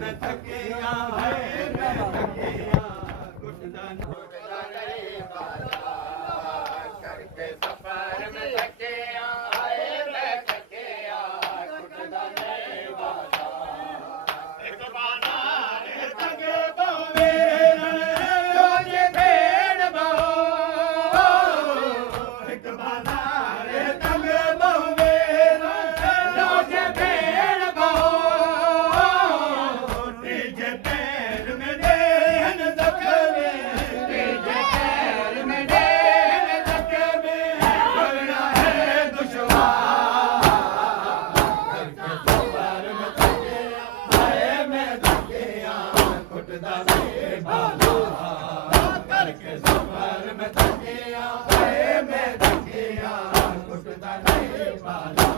में थकिया है मैं थकिया कुटदा नहीं बाजार करके सफर में थकिया है मैं थकिया कुटदा नहीं बाजार एक बाजार थके बवे रोजे भेड़ बहो एक बाजार थके बवे रोजे भेड़ बहो तेजे पैर में देहन दखवे तेजे पैर में देहन दखवे करना है दुश्वार करके सफर में थकिया है मैं थकिया कुटदा नहीं बाजार करके सफर में थकिया है मैं थकिया कुटदा नहीं बाजार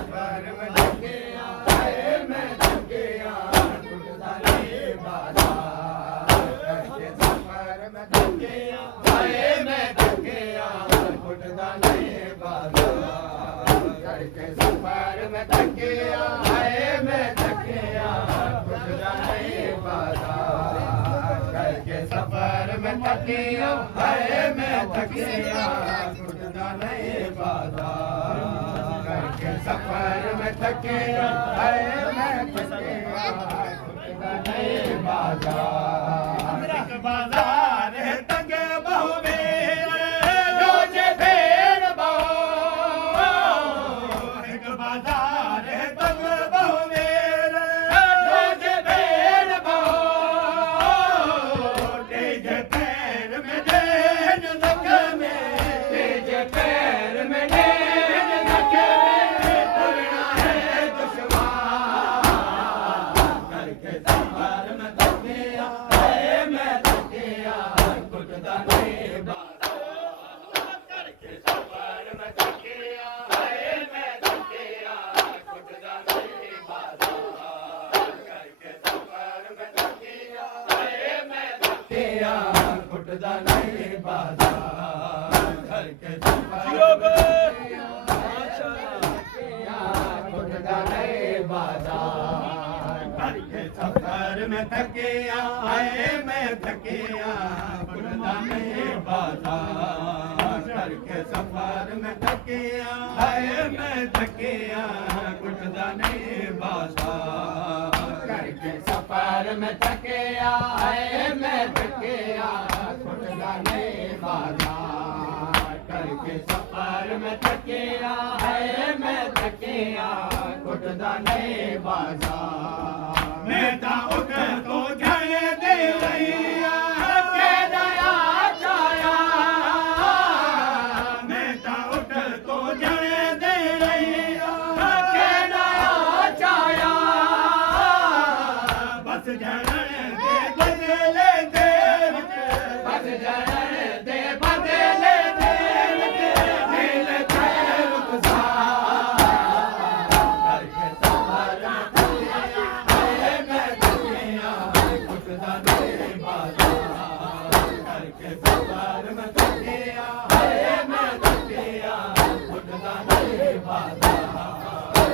सफर में थकिया है मैं थकिया कुटदा नहीं बाजार करके सफर में थकिया है मैं थकिया कुटदा नहीं बाजार करके सफर में थकिया है मैं थकिया कुटदा नहीं बाजार करके सफर में थकिया है मैं थकिया कुटदा नहीं बाजार करके सफर में थकिया है मैं थकिया कुटदा नहीं बाजार एक बाजार है तंगे बहु मेरे रोजे भेड़ बहो एक बाजार है तंगे बहु मेरे रोजे भेड़ बहो तेजे पैर में देहन दखवे तेजे पैर में देहन दखवे करना है दुश्वार करके सफर में थकिया है मैं थकिया कुटदा नहीं बाजार करके सफर में थकिया है मैं थकिया कुटदा नहीं बाजार करके सफर में थकिया है मैं थकिया कुटदा नहीं बाजार करके सफर में थकिया है मैं थकिया कुटदा नहीं बाजार करके सफर में थकिया है मैं थकिया कुटदा नहीं बाजार करके सफर में थकिया है मैं थकिया कुटदा नहीं बाजार करके सफर में थकिया है मैं थकिया कुटदा नहीं बाजार नेता उठ तो झड़े दे रैया के दया छाया नेता उठ तो झड़े दे रैया के दया छाया बस झड़ने दे बदले देव के बस झड़ने दे बदले देव के नील खैर गुजार करके सफर में थकिया है मैं थकिया कुटदा नहीं बाजार करके सफर में थकिया है मैं थकिया कुटदा नहीं बाजार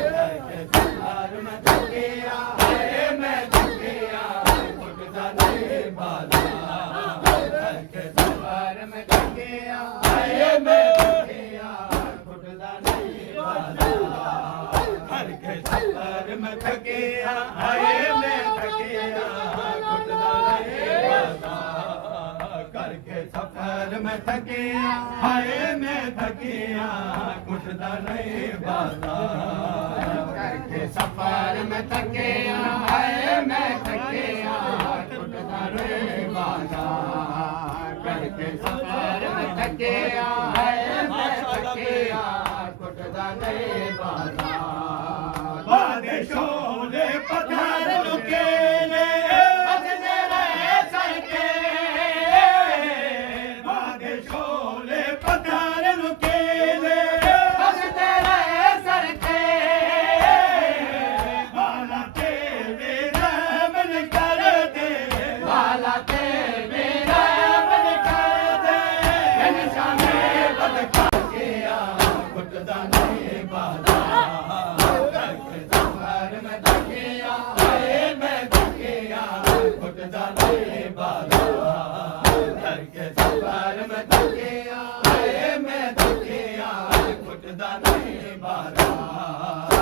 करके सफर में थकिया है मैं थकिया कुटदा नहीं बाजार करके सफर में थकिया है मैं थकिया कुटदा नहीं बाजार करके सफर में थकिया है मैं थकिया कुटदा नहीं बाजार करके सफर में थकिया है मैं थकिया कुटदा नहीं बाजार करके सफर में थकिया है मैं थकिया कुटदा नहीं बाजार करके सफर में थकिया है मैं थकिया कुटदा नहीं बाजार बादे शोले पत्थर लुकेले बजने रहे सर के बादे शोले पत्थर लुकेले बजने रहे सर के बाला तेरे रहमन कर दे बाला तेरे रहमन कर दे इंसान बदका किया कुटदा नहीं बाजार करके सफर में कुटदा नहीं बाजार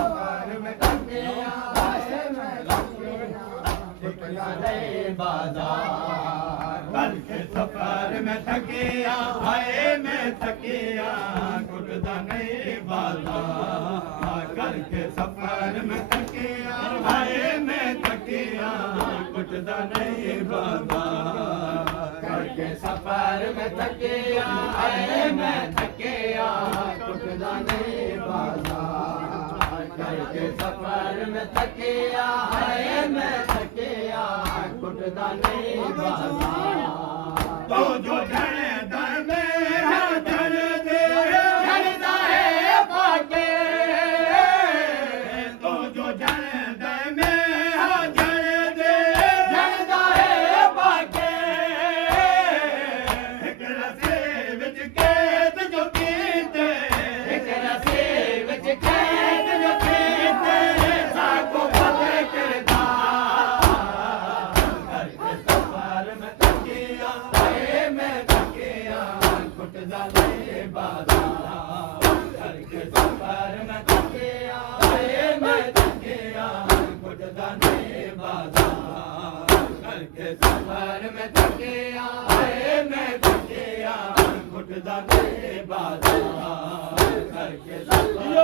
सफर में थकिया आए मैं थकिया कुटदा नहीं बाजार कल के सफर में थकिया आए मैं थकिया कुटदा नहीं बाजार कल के सफर में थकिया आए मैं थकिया कुटदा नहीं बाजार कल के सफर में थकिया आए मैं थकिया कुटदा नहीं बाजार कल के सफर में थकिया आए मैं थकिया कुटदा नहीं बाजार तो जो जने दर मेरा दर दे जलदा है बाके तो जो जने दर मेरा दर दे जलदा है बाके एक रसे विच कैद जो कीते एक रसे विच कैद जो कीते साको फते करदा करके सफर में थकिया आए मैं थकिया कुटदा नहीं बाजार करके सफर में थकिया आए मैं थकिया कुटदा नहीं बाजार करके सफर में थकिया आए मैं थकिया कुटदा नहीं बाजार करके सफर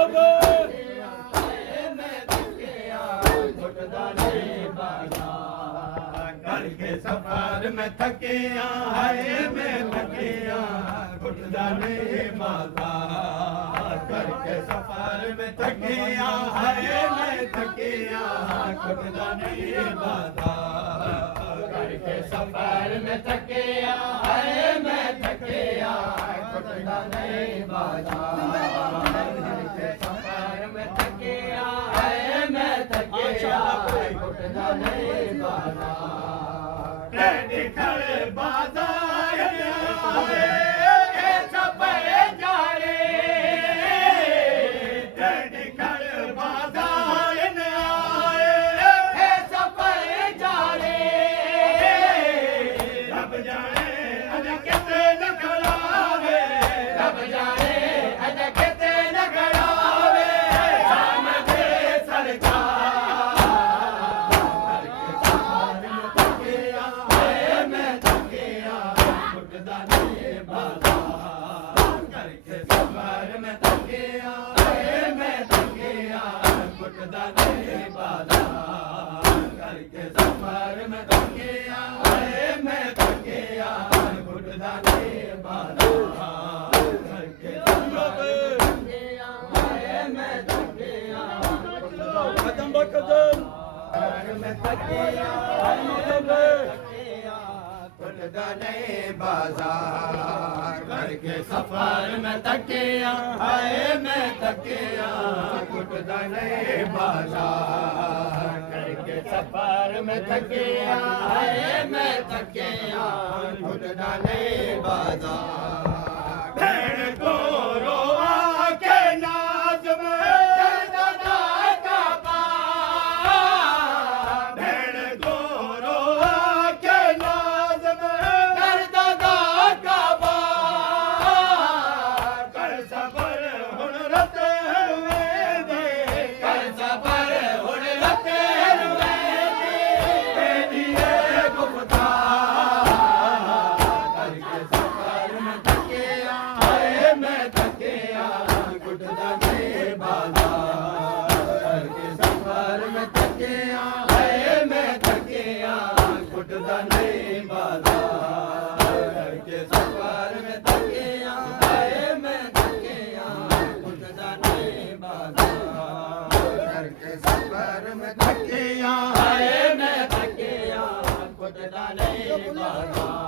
आए मैं थकिया कुटदा नहीं बाजार करके सफर में थकिया आए मैं थकिया कुटदा नहीं बाजार करके सफर में थकिया आए मैं थकिया कुटदा नहीं बाजार करके सफर में थकिया आए मैं थकिया कुटदा नहीं बाजार करके सफर में थकिया आए मैं थकिया कुटदा नहीं बाजार खड़े बाजार आए सफर जारे खड़े बाजार आए सफर जारे रब जाने अज किते न खड़ावे रब जाने अज किते न खड़ावे शाम दे सरकार थकिया आए मैं थकिया कुटदा नहीं बाजार करके सफर में थकिया आए मैं थकिया कुटदा नहीं बाजार करके सफर में थकिया आए मैं थकिया कुटदा नहीं बाजार करके सफर आए मैं थकिया कदम ब कदम में थकिया कुटदा नहीं बाजार करके सफर में थकिया आए मैं थकिया कुटदा नहीं बाजार करके सफर में थकिया आए मैं थकिया कुटदा नहीं बाजार भेड़ को रोआ के नाज में दर्दा का पार भेड़ को रोआ के नाज में दर्दा का पार कर सफर हुन रते हुए दे कर सफर हुन रते हुए दे दिए गुफ्तार करके सफर में थकिया आए मैं थकिया कुटदा नहीं बाजार करके सफर में थकिया आए मैं थकिया कुटदा नहीं बाजार करके सफर में थकिया आए मैं थकिया कुटदा नहीं बाजार करके सफर में थकिया आए मैं थकिया कुटदा नहीं बाजार